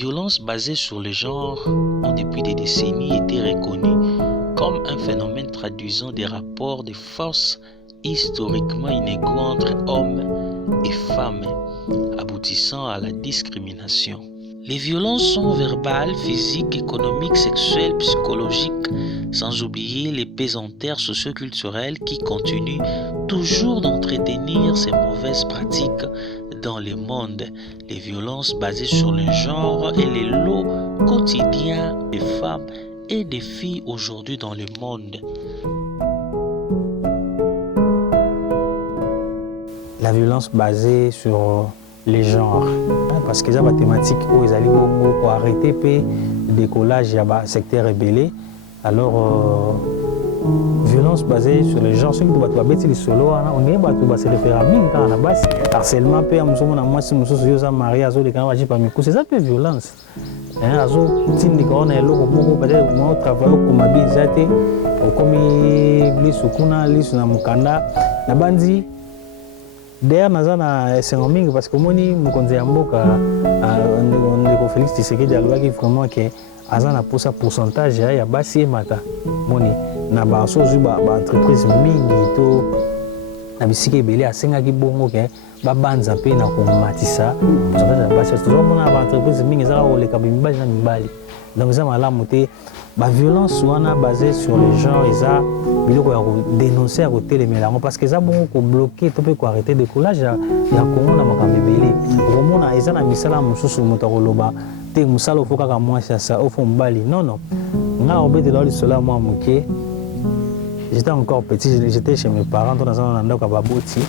violences basées sur le genre ont depuis des décennies été reconnues comme un phénomène traduisant des rapports de force historiquement inégaux entre hommes et femmes, aboutissant à la discrimination. Les violences sont verbales, physiques, économiques, sexuelles, psychologiques, sans oublier les pesanteurs socioculturelles qui continuent toujours d'entretenir ces mauvaises pratiques dans le monde. Les violences basées sur le genre et les lots quotidiens des femmes et des filles aujourd'hui dans le monde. La violence basée sur les genres, parce que ça va thématique où ils allaient beaucoup arrêter le décollage du secteur rebellé. Alors violence basée sur les genres, ceux qui doivent être les solos, on est battu se référer à mine quand on a bas harcèlement pe amsomo na mwasi mususu yoza maria azo de kana pas miku, c'est ça peu violence. Azo tindi ka on eloko moko peut-être moi travailler ko mabizate okomi blisukuna lisu na mukanda na bandi. D'ailleurs, naza na sengo mingi parce que moni mukonzi ya mboka ndeko Félix Tshisekedi alobaki vraiment que aza na posa pourcentage ya basi mata moni na ba sozu ba entreprise mingi to na bisika ebele asengaki bongo ke ba banza pe na komatisa pourcentage ya basi to mona ba entreprise mingi za koleka mibali na mibali donc ça malamu te ba violence wana basée sur les gens eza biloko ya dénoncer à côté les mélanges parce que ça bon ko bloquer to pe ko arrêter décollage ya Congo na makambe belé komona eza na misala mususu moto koloba te musala ofoka ka mwasi ça ofo mbali non nga obete la lisola moi moké j'étais encore petit, j'étais chez mes parents dans un endroit à baboti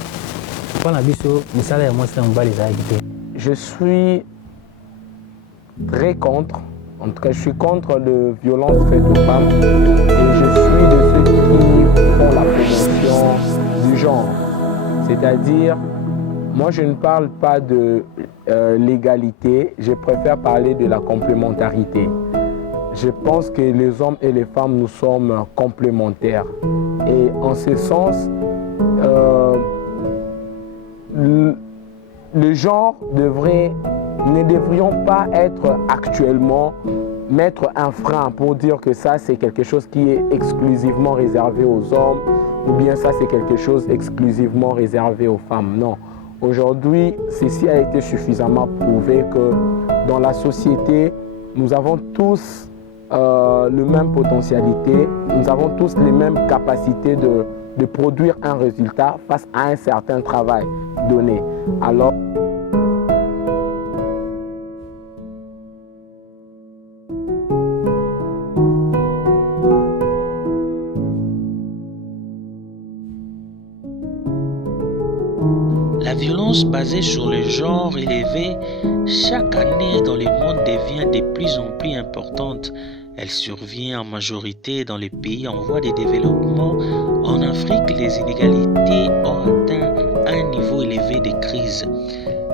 quand na biso misala ya mwasi na mbali za ekité. Je suis très contre. En tout cas, je suis contre les violences faites aux femmes et je suis de ceux qui font la promotion du genre. C'est-à-dire, moi je ne parle pas de l'égalité, je préfère parler de la complémentarité. Je pense que les hommes et les femmes, nous sommes complémentaires. Et en ce sens, le genre ne devrions pas être actuellement mettre un frein pour dire que ça c'est quelque chose qui est exclusivement réservé aux hommes ou bien ça c'est quelque chose exclusivement réservé aux femmes. Non. Aujourd'hui, ceci a été suffisamment prouvé que dans la société, nous avons tous le même potentialité, nous avons tous les mêmes capacités de produire un résultat face à un certain travail donné. Alors, la violence basée sur le genre élevé chaque année dans le monde devient de plus en plus importante. Elle survient en majorité dans les pays en voie de développement. En Afrique, les inégalités ont atteint un niveau élevé de crise.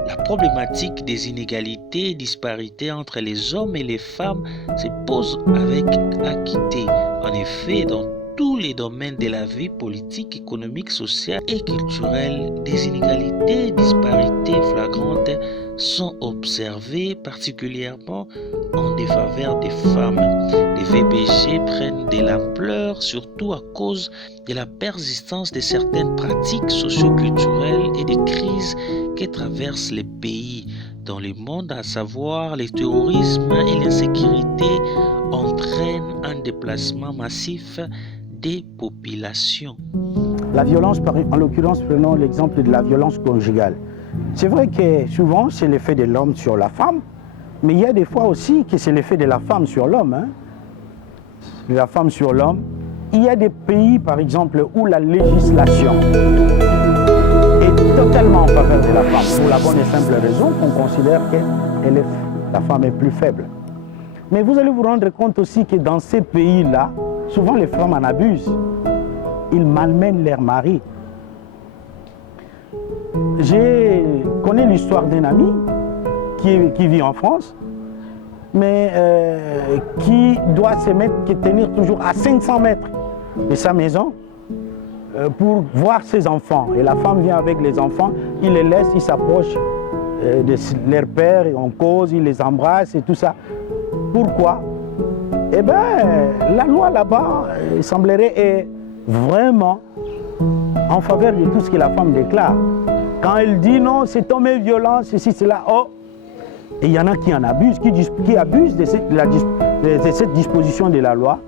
La problématique des inégalités et disparités entre les hommes et les femmes se pose avec acuité. En effet, dans tous les domaines de la vie politique, économique, sociale et culturelle, des inégalités et disparités flagrantes sont observées, particulièrement en défaveur des femmes. Les VBG prennent de l'ampleur, surtout à cause de la persistance de certaines pratiques socioculturelles et des crises que traversent les pays dans le monde, à savoir le terrorisme et l'insécurité, entraînent un déplacement massif des populations. La violence, en l'occurrence, prenons l'exemple de la violence conjugale. C'est vrai que souvent, c'est l'effet de l'homme sur la femme, mais il y a des fois aussi que c'est l'effet de la femme sur l'homme. De la femme sur l'homme. Il y a des pays, par exemple, où la législation est totalement en faveur de la femme, pour la bonne et simple raison qu'on considère que la femme est plus faible. Mais vous allez vous rendre compte aussi que dans ces pays-là, souvent les femmes en abusent. Ils malmènent leurs maris. J'ai connu l'histoire d'un ami qui vit en France, mais qui doit tenir toujours à 500 mètres de sa maison pour voir ses enfants. Et la femme vient avec les enfants, il les laisse, il s'approche leur père, on cause, ils les embrassent et tout ça. Pourquoi? Eh bien, la loi là-bas, il semblerait, est vraiment en faveur de tout ce que la femme déclare. Quand elle dit non, cet homme est violent, ceci, cela, oh. Et il y en a qui en abusent, qui abusent de cette disposition de la loi.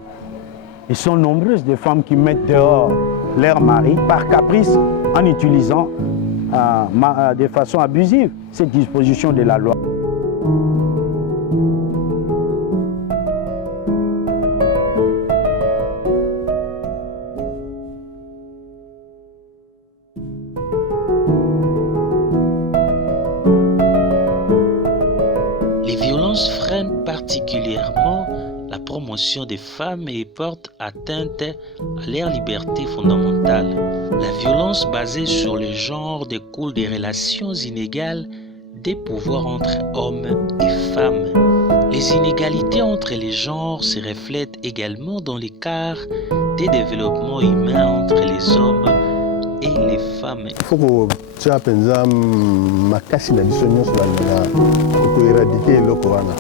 Ils sont nombreuses des femmes qui mettent dehors leur mari par caprice en utilisant de façon abusive cette disposition de la loi. Les violences freinent particulièrement la promotion des femmes et portent atteinte à leur liberté fondamentale. La violence basée sur le genre découle des relations inégales des pouvoirs entre hommes et femmes. Les inégalités entre les genres se reflètent également dans l'écart des développements humains entre les hommes et les femmes. Il faut que tu apprennes à makasi na biso nyonso pour éradiquer le corona.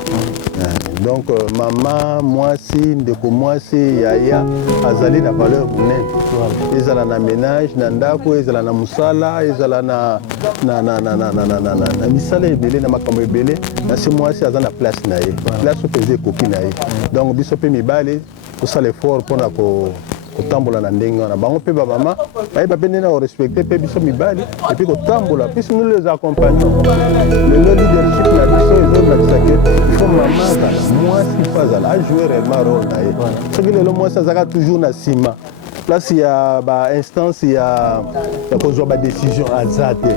Donc maman, mwasi, ndeko mwasi, yaya azali na valeur monene. Ezala na ménage, na ndako, ezala na musala, ezala na misala ebele na makambo ebele, na si mwasi aza na place na ye. Place opeze ekoki na ye. Donc biso pe mibale kosala effort mpona kotambola na ndenge wana bango mpe bamama bayeba mpe ndenge na korespecte mpe biso mibali epuis kotambola puisque nous les accompagnons lelo leadership na biso ezolakisake ifo mama azala mwasi mpo azala ajoue réellement role na ye soki lelo mwasi azalaka toujours na nsima place ya bainstance ya kozwa badécision aza te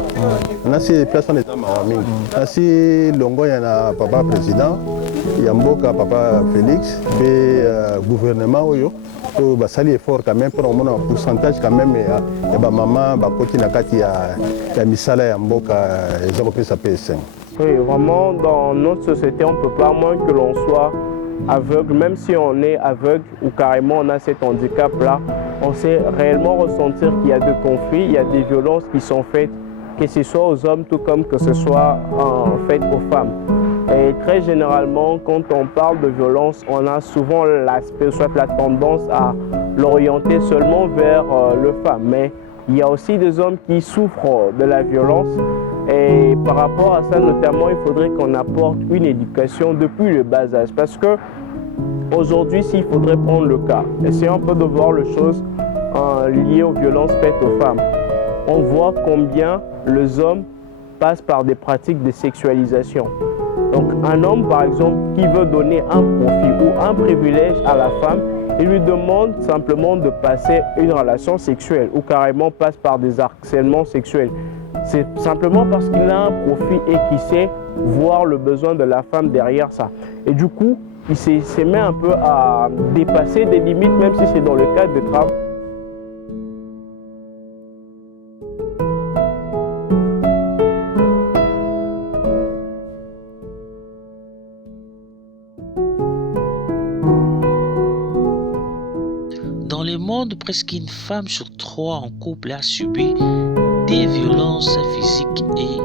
nasi place wana eza mawa mingi nasi longoya na papa président ya mboka papa Félix mpe gouvernement oyo basali effort quand même pour un pourcentage quand même ya bamama bakoti na kati ya misala ya mboka eza kopesa PS5. Oui, vraiment dans notre société on ne peut pas moins que l'on soit aveugle, même si on est aveugle ou carrément on a cet handicap là, on sait réellement ressentir qu'il y a des conflits, il y a des violences qui sont faites, que ce soit aux hommes tout comme que ce soit fait aux femmes. Et très généralement, quand on parle de violence, on a souvent l'aspect, soit la tendance à l'orienter seulement vers le femme. Mais il y a aussi des hommes qui souffrent de la violence. Et par rapport à ça, notamment, il faudrait qu'on apporte une éducation depuis le bas âge. Parce que aujourd'hui, s'il faudrait prendre le cas, essayons un peu de voir les choses liées aux violences faites aux femmes. On voit combien les hommes passent par des pratiques de sexualisation. Donc un homme par exemple qui veut donner un profit ou un privilège à la femme, il lui demande simplement de passer une relation sexuelle ou carrément passe par des harcèlements sexuels. C'est simplement parce qu'il a un profit et qu'il sait voir le besoin de la femme derrière ça. Et du coup, il se met un peu à dépasser des limites même si c'est dans le cadre de travail. Dans le monde, presque une femme sur 3 en couple a subi des violences physiques et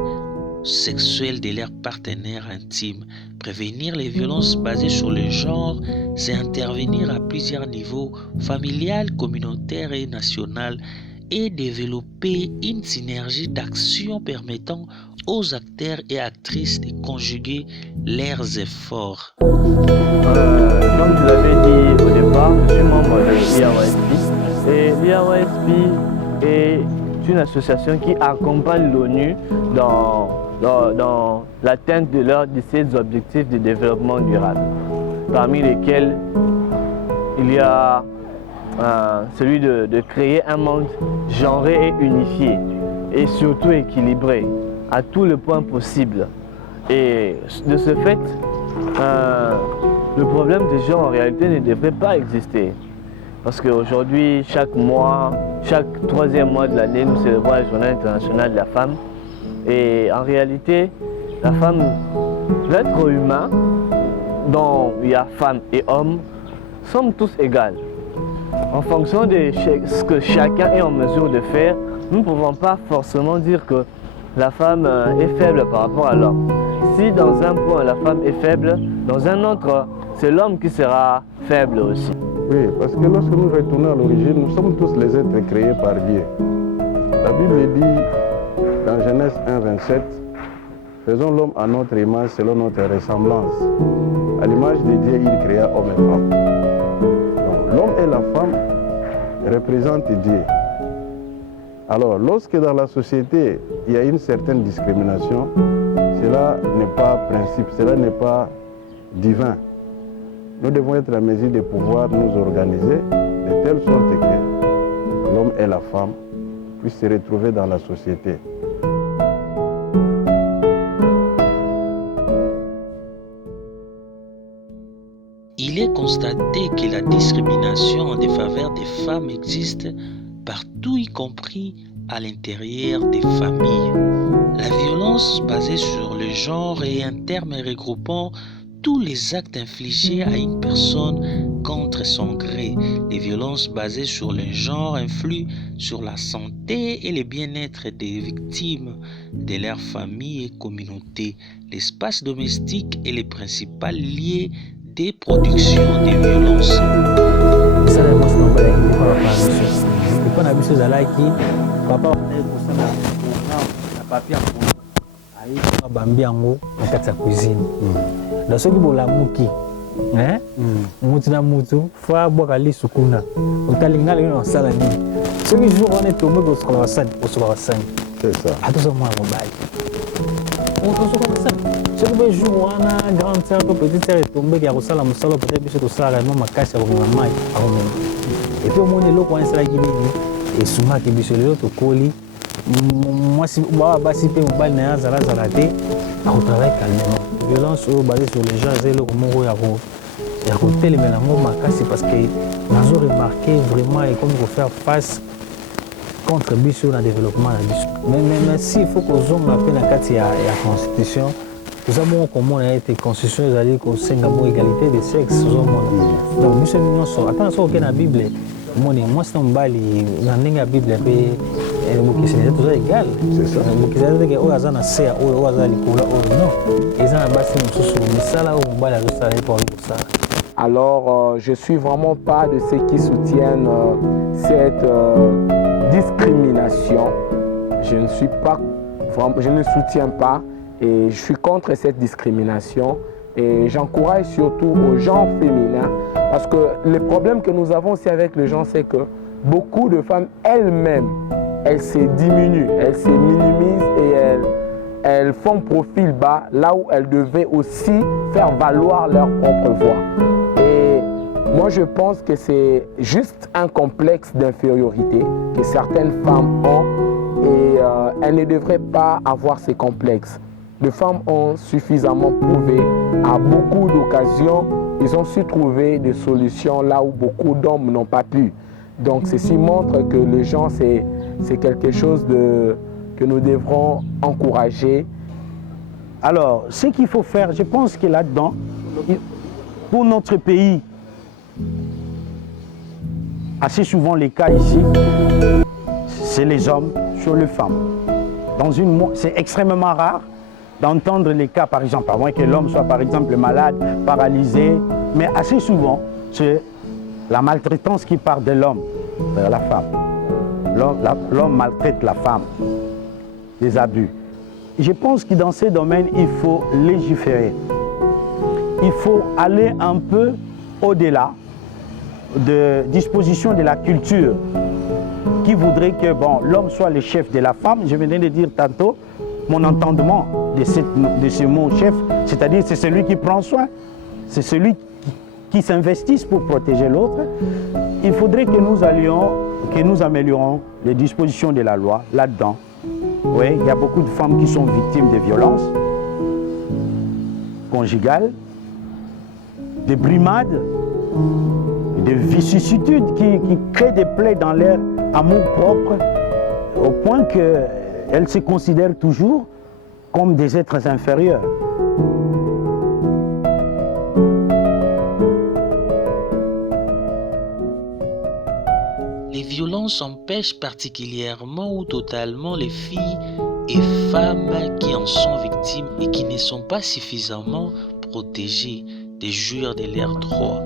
sexuelles de leur partenaire intime. Prévenir les violences basées sur le genre, c'est intervenir à plusieurs niveaux, familial, communautaire et national, et développer une synergie d'action permettant aux acteurs et actrices de conjuguer leurs efforts. Comme je l'avais dit au départ, je suis membre de l'IAOSP et l'IAOSP est une association qui accompagne l'ONU dans l'atteinte de leurs 17 objectifs de développement durable, parmi lesquels il y a celui de créer un monde genré et unifié et surtout équilibré à tous les points possibles. Et de ce fait, le problème de genre en réalité ne devrait pas exister. Parce qu'aujourd'hui, chaque mois, chaque 3e mois de l'année, nous célébrons la Journée internationale de la femme. Et en réalité, la femme, l'être humain, dont il y a femmes et hommes, sommes tous égales. En fonction de ce que chacun est en mesure de faire, nous ne pouvons pas forcément dire que la femme est faible par rapport à l'homme. Si dans un point la femme est faible, dans un autre, c'est l'homme qui sera faible aussi. Oui, parce que lorsque nous retournons à l'origine, nous sommes tous les êtres créés par Dieu. La Bible dit dans Genèse 1, 27, faisons l'homme à notre image selon notre ressemblance. À l'image de Dieu, il créa homme et femme. Donc, l'homme et la femme représentent Dieu. Alors, lorsque dans la société, il y a une certaine discrimination, cela n'est pas principe, cela n'est pas divin. Nous devons être en mesure de pouvoir nous organiser de telle sorte que l'homme et la femme puissent se retrouver dans la société. Il est constaté que la discrimination en défaveur des femmes existe partout, y compris à l'intérieur des familles. La violence basée sur le genre est un terme regroupant tous les actes infligés à une personne contre son gré. Les violences basées sur le genre influent sur la santé et le bien-être des victimes, de leur famille et communauté. L'espace domestique est le principal lieu des productions de violences. bambi yango na kati ya cuisine da soki bolamuki mutu na mutu fo abwaka lisu kuna otalinga lelo na osala nini soki jour wana etombe kosokola basani atozomona mobali otosokola basani soki be jour wana grande sœur to petite sœur etombe ya kosala mosala peut-être biso tosalaka ema makasi ya komema mai akomema epuis omoni eloko wana esalaki nini esungaki biso lelo tokoli mwasi basi mpe mobali na ye azalazala te akotravaille calmement violence oyo basée sur les gens eza eloko moko ya kotelemela yango makasi parce que nazo remarqué vraiment ekomi kofaire face contre biso na développement na biso mais si il faut kozonga mpe na kati ya constitution toza moko komona ete constitution ezali kosenga mo égalité de sexe ozomona donc biso nyonso ata soki oke na bible omoni mwasi na mobali na ndenge ya bible mpe bokeseni toza égal bokeseni teke oyo aza na se oyo aza likolo oyo non eza na basi mosusu misala oyo mobali azosala ye mpo akoki kosala. Alors, je ne suis vraiment pas de ceux qui soutiennent cette discrimination. Je ne soutiens pas et je suis contre cette discrimination. Et j'encourage surtout aux gens féminins parce que le problème que nous avons aussi avec les gens, c'est que beaucoup de femmes elles-mêmes, elles se diminuent, elles se minimisent et elles font profil bas là où elles devaient aussi faire valoir leur propre voix. Et moi, je pense que c'est juste un complexe d'infériorité que certaines femmes ont et elles ne devraient pas avoir ces complexes. Les femmes ont suffisamment prouvé à beaucoup d'occasions, ils ont su trouver des solutions là où beaucoup d'hommes n'ont pas pu. Donc ceci montre que les gens, c'est quelque chose que nous devrons encourager. Alors, ce qu'il faut faire, je pense que là-dedans, pour notre pays, assez souvent les cas ici, c'est les hommes sur les femmes. C'est extrêmement rare d'entendre les cas, par exemple, à moins que l'homme soit par exemple malade, paralysé, mais assez souvent, c'est la maltraitance qui part de l'homme vers la femme. L'homme maltraite la femme, des abus. Je pense que dans ces domaines, il faut légiférer. Il faut aller un peu au-delà de disposition de la culture qui voudrait que l'homme soit le chef de la femme. Je venais de dire tantôt mon entendement de ce mot chef, c'est-à-dire c'est celui qui prend soin, c'est celui qui s'investisse pour protéger l'autre. Il faudrait que nous améliorons les dispositions de la loi là-dedans. Oui, il y a beaucoup de femmes qui sont victimes de violences conjugales, de brimades, de vicissitudes qui créent des plaies dans leur amour propre au point qu'elles se considèrent toujours comme des êtres inférieurs. Les violences empêchent particulièrement ou totalement les filles et femmes qui en sont victimes et qui ne sont pas suffisamment protégées de jouir de leurs droits.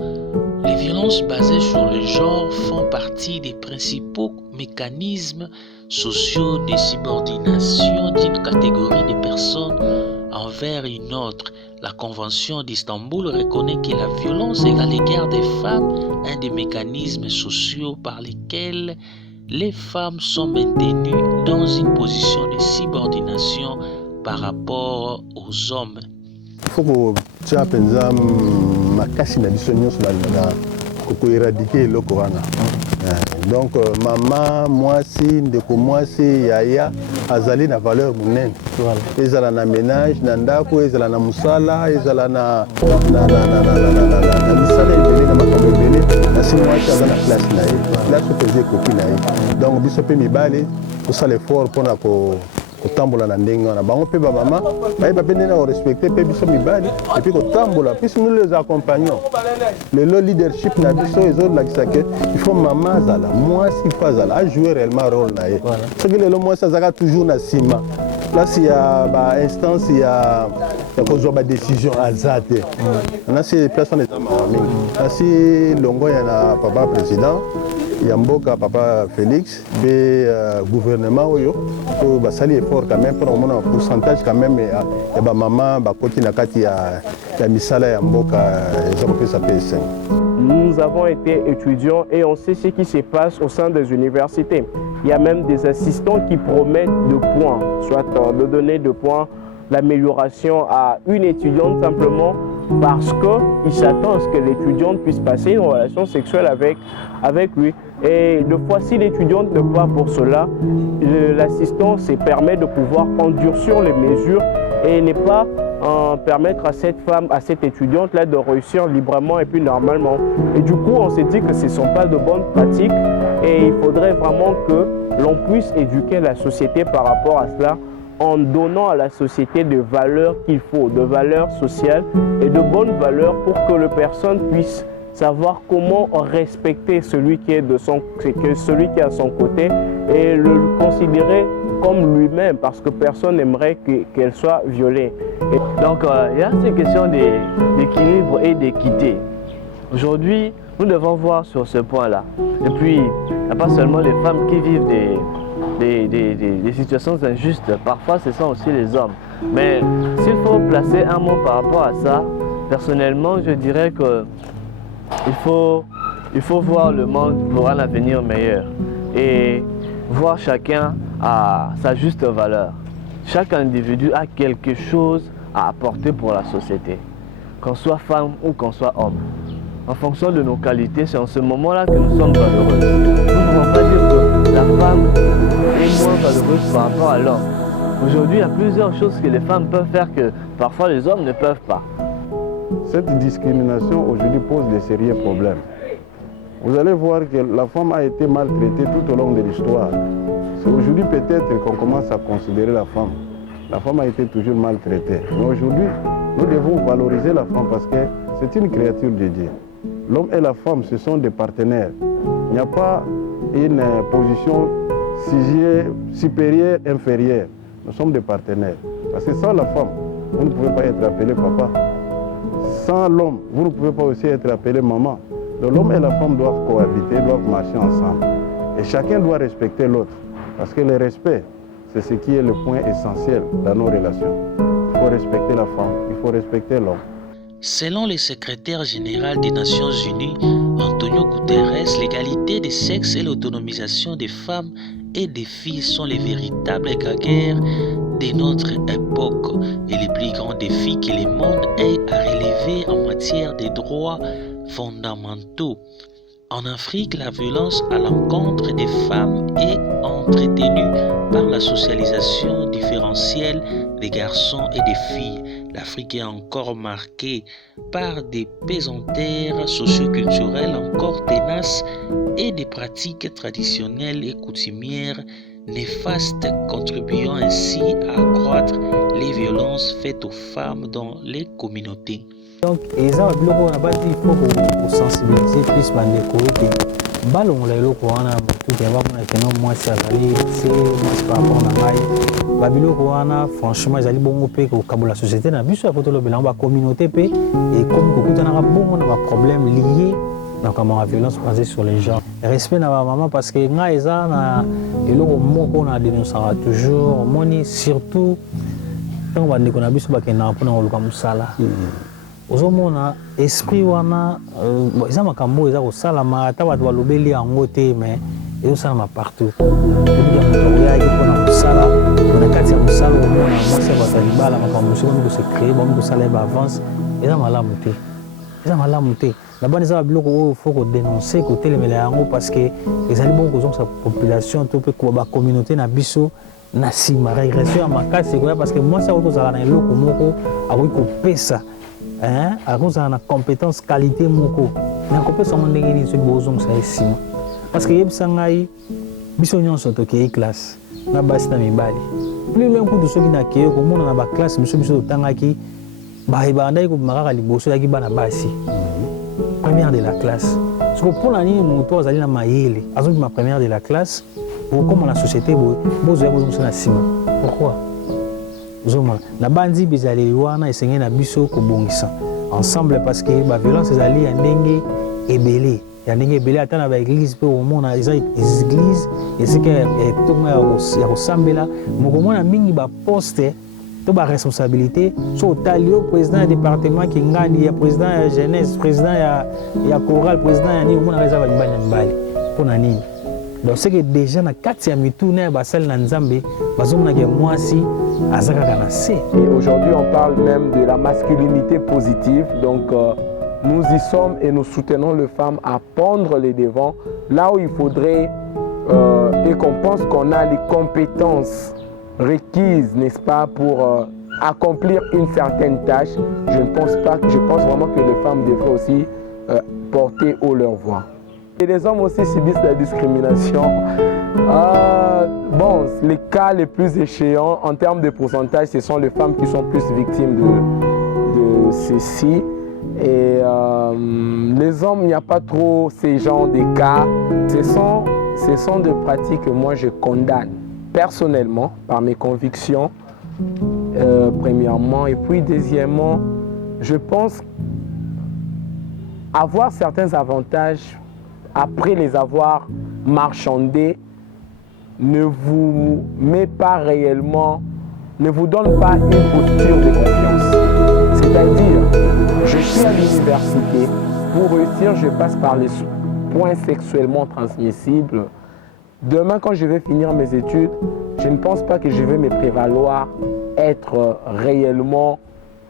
Les violences basées sur le genre font partie des principaux mécanismes sociaux de subordination d'une catégorie de personnes envers une autre. La Convention d'Istanbul reconnaît que la violence à l'égard des femmes est un des mécanismes sociaux par lesquels les femmes sont maintenues dans une position de subordination par rapport aux hommes. Il faut que penza makasi na biso nyonso na éradiquer eloko wana. Donc mama mwasi ndeko mwasi yaya azali na valeur monene. Ezala na ménage na ndako, ezala na musala, ezala na misala ebele na makambo ebele, asi mwasi aza na place na ye, place opeza ekoki na ye. Donc biso mpe mibale tosala effort mpona kotambola na ndenge wana bango mpe bamama bayeba mpe ndenge na korespecte mpe biso mibali epuis kotambola puisque nous les accompagnons. Lelo leadership na biso ezolakisa ke il faut mama azala mwasi il faut azala ajouer réellement rôle na ye soki lelo mwasi azalaka toujours na nsima place ya bainstance ya kozwa badécision aza te nasi place wana eza mawa mingi nasi longo ya na papa président ya mboka papa Félix be gouvernement oyo to basali effort quand même pour un pourcentage quand même ya ba mama ba koti na kati ya misala ya mboka ezopesa PSN. Nous avons été étudiants et on sait ce qui se passe au sein des universités. Il y a même des assistants qui promettent de points, soit de donner de points, l'amélioration à une étudiante simplement parce qu'il s'attend à ce que l'étudiante puisse passer une relation sexuelle avec lui. Et de fois, si l'étudiante ne pas pour cela, l'assistant se permet de pouvoir endurcir les mesures et ne pas permettre à cette femme, à cette étudiante-là de réussir librement et puis normalement. Et du coup, on s'est dit que ce ne sont pas de bonnes pratiques et il faudrait vraiment que l'on puisse éduquer la société par rapport à cela en donnant à la société des valeurs qu'il faut, de valeurs sociales et de bonnes valeurs pour que les personnes puissent savoir comment respecter celui qui est celui qui est à son côté et le considérer comme lui-même parce que personne n'aimerait qu'elle soit violée. Donc il y a cette question d'équilibre et d'équité. Aujourd'hui, nous devons voir sur ce point-là. Et puis, il n'y a pas seulement les femmes qui vivent des situations injustes, parfois ce sont aussi les hommes. Mais s'il faut placer un mot par rapport à ça, personnellement, je dirais que il faut voir le monde pour un avenir meilleur et voir chacun à sa juste valeur. Chaque individu a quelque chose à apporter pour la société, qu'on soit femme ou qu'on soit homme. En fonction de nos qualités, c'est en ce moment-là que nous sommes valeureux. Nous ne pouvons pas dire que la femme est moins valeureuse par rapport à l'homme. Aujourd'hui, il y a plusieurs choses que les femmes peuvent faire que parfois les hommes ne peuvent pas. Cette discrimination aujourd'hui pose de sérieux problèmes. Vous allez voir que la femme a été maltraitée tout au long de l'histoire. C'est aujourd'hui peut-être qu'on commence à considérer la femme. La femme a été toujours maltraitée. Mais aujourd'hui, nous devons valoriser la femme parce que c'est une créature de Dieu. L'homme et la femme, ce sont des partenaires. Il n'y a pas une position supérieure, inférieure. Nous sommes des partenaires. Parce que sans la femme, vous ne pouvez pas être appelé papa. Sans l'homme, vous ne pouvez pas aussi être appelé maman. Donc l'homme et la femme doivent cohabiter, doivent marcher ensemble. Et chacun doit respecter l'autre. Parce que le respect, c'est ce qui est le point essentiel dans nos relations. Il faut respecter la femme, il faut respecter l'homme. Selon le secrétaire général des Nations Unies, Antonio Guterres, l'égalité des sexes et l'autonomisation des femmes et des filles sont les véritables guerres de notre époque et les plus grands défis que le monde ait à relever en matière de droits fondamentaux. En Afrique, la violence à l'encontre des femmes est entretenue par la socialisation différentielle des garçons et des filles. L'Afrique est encore marquée par des pesanteurs socioculturelles encore tenaces et des pratiques traditionnelles et coutumières néfastes, contribuant ainsi à accroître les violences faites aux femmes dans les communautés. Donc, il faut sensibiliser plus les gens. surtout qu'il y a vraiment moi c'est par rapport à la biloko wana franchement ils allaient bon pe ko kabola société na biso ya poto lobela ba communauté pe et comme ko kutana ka bon on a problème lié donc à la violence basée sur les gens respect na ba maman parce que nga eza na eloko moko na dénoncer toujours moni surtout quand on dit qu'on a biso ba kena pona ko luka musala ozomona esprit wana eza makambo eza kosalama ata bato balobeli yango te mais ezosalama partout oyaki mpona mosala na kati ya mosala omona mwasi ya bato ya libala makambo mosuku bami kosekrie bami kosala ye baavance eza malamu te na bana eza babiloko oyo fo kodenonce kotelemela yango parce que ezali bongo kozongisa population to mpe bacommunauté na biso na nsima régression ya makasi ekoya parce que mwasi ako tozala na eloko moko akoki kopesa akozala na compétence qualité moko na kopesa yango ndenge nini soki bozongisa ye nsima parce que yebisa ngai biso nyonso tokei classe na basi na mibali plus loin kutu soki nakei komona na baklasse biso totangaki bayebandaki kobima kaka liboso yaki bana basi première de la classe soko mpona nini moto azali na mayele azobima première de la classe okoma na société boye bozoya bozongisa na nsima pourquoi ozomona na bandi bizaleli wana esengeli na biso kobongisa ensemble parce que baviolence ezali ya ndenge ebele ata na baeglise mpe omona eza église esika etongo ya kosambela mokomona mingi baposte to baresponsabilité so otali yo président ya département kingani ya président ya jeunesse président ya choral président ya nini omonaka eza balibali na mibali mpona nini donc c'est que déjà na kati ya mituna ya basali na nzambe bazomonaka mwasi aza kaka na se. Et aujourd'hui on parle même de la masculinité positive, donc nous y sommes et nous soutenons les femmes à prendre les devants là où il faudrait et qu'on pense qu'on a les compétences requises, n'est-ce pas, pour accomplir une certaine tâche. Je pense vraiment que les femmes devraient aussi porter haut leur voix. Et les hommes aussi subissent la discrimination. Bon, les cas les plus échéants en termes de pourcentage, ce sont les femmes qui sont plus victimes de ceci. Et les hommes, il n'y a pas trop ces genres de cas. Ce sont des pratiques que moi je condamne personnellement par mes convictions, premièrement. Et puis deuxièmement, je pense avoir certains avantages après les avoir marchandés ne vous met pas réellement, ne vous donne pas une posture de confiance. C'est-à-dire, je suis à l'université, pour réussir, je passe par les points sexuellement transmissibles. Demain, quand je vais finir mes études, je ne pense pas que je vais me prévaloir être réellement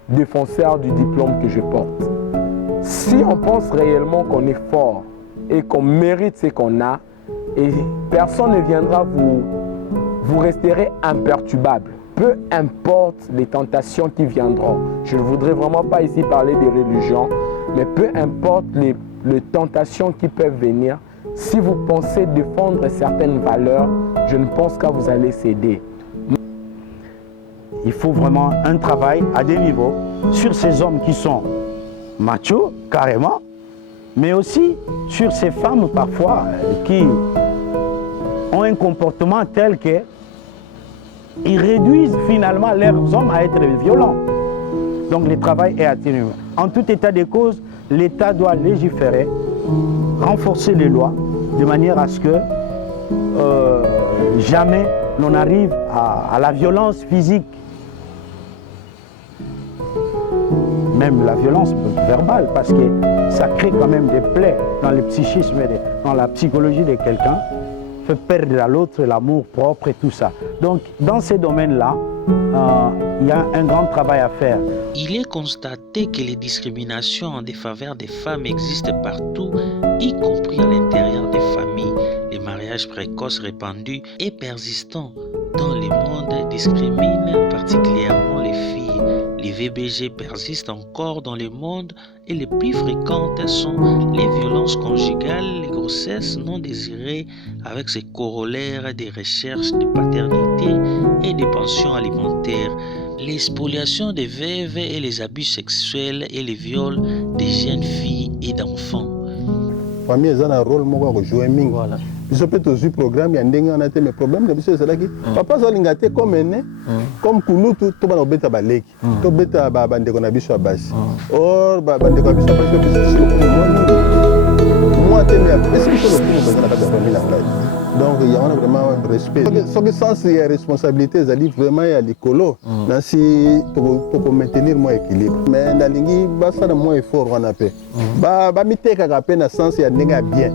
défenseur du diplôme que je porte. Si on pense réellement qu'on est fort et qu'on mérite ce qu'on a, et personne ne viendra vous resterez imperturbable. Peu importe les tentations qui viendront. Je ne voudrais vraiment pas ici parler des religions, mais peu importe les tentations qui peuvent venir, si vous pensez défendre certaines valeurs, je ne pense qu'à vous allez céder. Il faut vraiment un travail à des niveaux sur ces hommes qui sont machos, carrément, mais aussi sur ces femmes parfois qui ont un comportement tel que ils réduisent finalement leurs hommes à être violents. Donc le travail est atténué. En tout état de cause, l'État doit légiférer, renforcer les lois, de manière à ce que jamais l'on arrive à la violence physique, même la violence verbale, parce que ça crée quand même des plaies dans le psychisme, dans la psychologie de quelqu'un, fait perdre à l'autre l'amour propre et tout ça. Donc dans ces domaines-là, il y a un grand travail à faire. Il est constaté que les discriminations en défaveur des femmes existent partout, y compris à l'intérieur des familles. Les mariages précoces répandus et persistants dans le monde discriminent particulièrement les filles. Les VBG persistent encore dans le monde et les plus fréquentes sont les violences conjugales, les grossesses non désirées avec ses corollaires des recherches de paternité et des pensions alimentaires, les spoliations des veuves et les abus sexuels et les viols des jeunes filles et d'enfants. Famille a un rôle à jouer. Voilà. biso pe tozwi programme ya ndenge wana te, mais problème na biso ezalaki papa azolinga te comme ene comme kulutu tobana kobeta baleki tobeta bandeko na biso ya basi or bandeko ya biso ya basi biso moi te mais apesi biso lokumu mpenza na kati ya famille na ngai. Donc il y a vraiment respect. Ce sens de responsabilité, c'est vraiment à l'écolo. Nansi pour maintenir mon équilibre. Mais dans l'ingi, ça na moins effort on a fait. Ba mi teka ka peine sens ya nenga bien.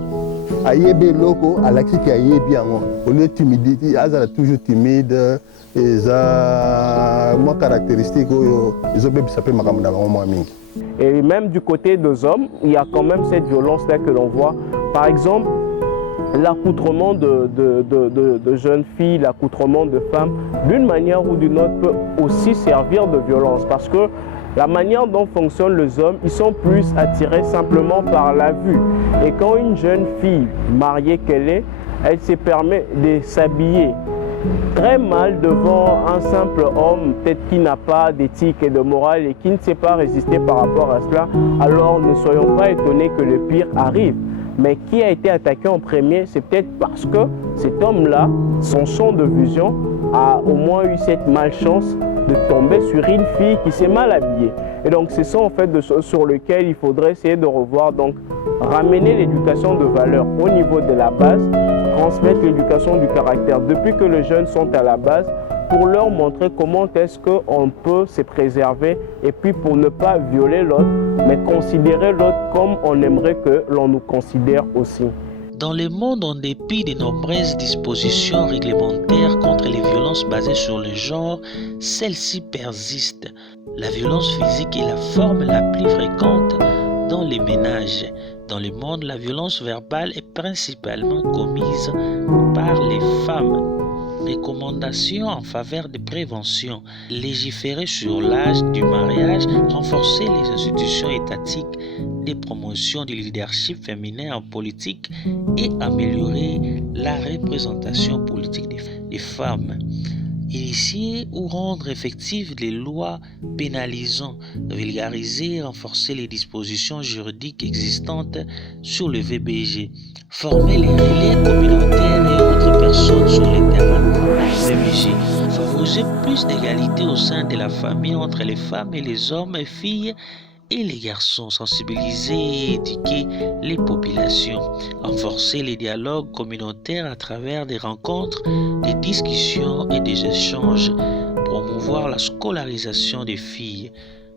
Ayebe loko alaxi ki ayebe bien. On est timidité, azala toujours timide. Et ça, moi caractéristique, ils ont bien sapé ma camarade moi mingi. Et même du côté des hommes, il y a quand même cette violence-là que l'on voit. Par exemple, l'accoutrement de jeunes filles, l'accoutrement de femmes, d'une manière ou d'une autre, peut aussi servir de violence. Parce que la manière dont fonctionnent les hommes, ils sont plus attirés simplement par la vue. Et quand une jeune fille mariée qu'elle est, elle se permet de s'habiller très mal devant un simple homme, peut-être qui n'a pas d'éthique et de morale et qui ne sait pas résister par rapport à cela, alors ne soyons pas étonnés que le pire arrive. Mais qui a été attaqué en premier, c'est peut-être parce que cet homme-là, son champ de vision, a au moins eu cette malchance de tomber sur une fille qui s'est mal habillée. Et donc c'est ça en fait de choses sur lesquelles il faudrait essayer de revoir, donc ramener l'éducation de valeur au niveau de la base, transmettre l'éducation du caractère depuis que les jeunes sont à la base, pour leur montrer comment est-ce qu'on peut se préserver et puis pour ne pas violer l'autre, mais considérer l'autre comme on aimerait que l'on nous considère aussi. Dans le monde, en dépit de nombreuses dispositions réglementaires contre les violences basées sur le genre, celles-ci persistent. La violence physique est la forme la plus fréquente dans les ménages. Dans le monde, la violence verbale est principalement commise par les femmes. Recommandations en faveur de prévention, légiférer sur l'âge du mariage, renforcer les institutions étatiques de promotion du leadership féminin en politique et améliorer la représentation politique des femmes. Initier ou rendre effectives les lois pénalisant, vulgariser, renforcer les dispositions juridiques existantes sur le VBG, former les relais communautaires et autres personnes sur les terrains VBG, favoriser plus d'égalité au sein de la famille entre les femmes et les hommes et filles et les garçons, sensibiliser et éduquer les populations, renforcer les dialogues communautaires à travers des rencontres, des discussions et des échanges, promouvoir la scolarisation des filles,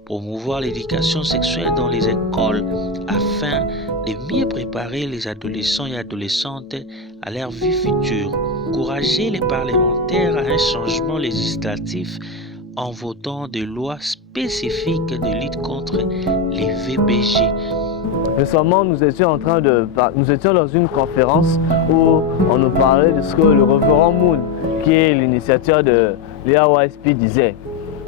promouvoir l'éducation sexuelle dans les écoles afin de mieux préparer les adolescents et adolescentes à leur vie future, encourager les parlementaires à un changement législatif en votant des lois spécifiques de lutte contre les VBG. Récemment, nous étions dans une conférence où on nous parlait de ce que le révérend Moon, qui est l'initiateur de l'IAYSP, disait.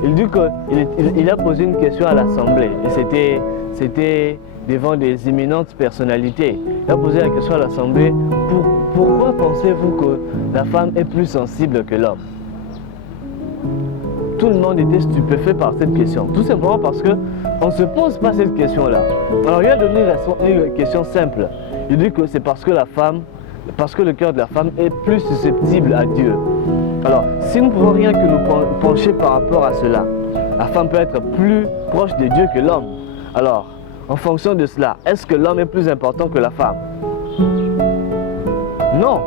Il dit qu'il a posé une question à l'Assemblée, et c'était devant des éminentes personnalités. Il a posé la question à l'Assemblée, pourquoi pensez-vous que la femme est plus sensible que l'homme? Tout le monde était stupéfait par cette question, tout simplement parce qu'on ne se pose pas cette question-là. Alors il a donné une question simple. Il dit que c'est parce que le cœur de la femme est plus susceptible à Dieu. Alors, si nous ne pouvons rien que nous pencher par rapport à cela, la femme peut être plus proche de Dieu que l'homme. Alors, en fonction de cela, est-ce que l'homme est plus important que la femme? Non.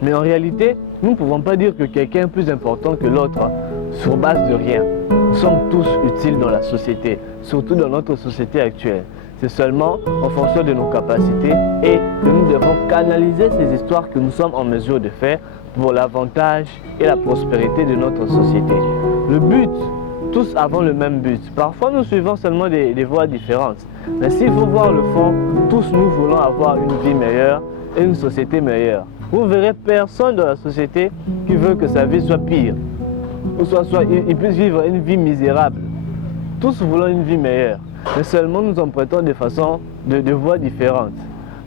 Mais en réalité, nous ne pouvons pas dire que quelqu'un est plus important que l'autre sur base de rien. Nous sommes tous utiles dans la société, surtout dans notre société actuelle. C'est seulement en fonction de nos capacités et que nous devons canaliser ces histoires que nous sommes en mesure de faire pour l'avantage et la prospérité de notre société. Le but, tous avons le même but. Parfois, nous suivons seulement des voies différentes. Mais s'il faut voir le fond, tous nous voulons avoir une vie meilleure et une société meilleure. Vous verrez personne dans la société qui veut que sa vie soit pire, ou soit il puisse vivre une vie misérable. Tous voulons une vie meilleure, mais seulement nous en prêtons de voies différentes.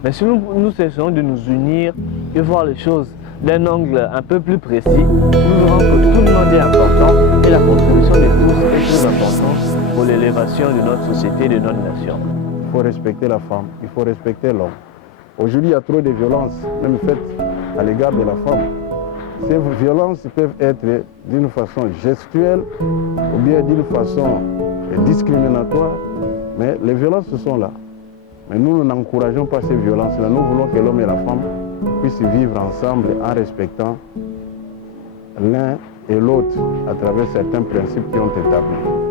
Mais si nous cessons de nous unir et voir les choses d'un angle un peu plus précis, nous verrons que tout le monde est important et la contribution de tous est très importante pour l'élévation de notre société et de notre nation. Il faut respecter la femme, il faut respecter l'homme. Aujourd'hui, il y a trop de violences, même faites à l'égard de la femme. Ces violences peuvent être d'une façon gestuelle ou bien d'une façon discriminatoire, mais les violences sont là. Mais nous n'encourageons pas ces violences-là. Nous voulons que l'homme et la femme puissent vivre ensemble en respectant l'un et l'autre à travers certains principes qui ont été établis.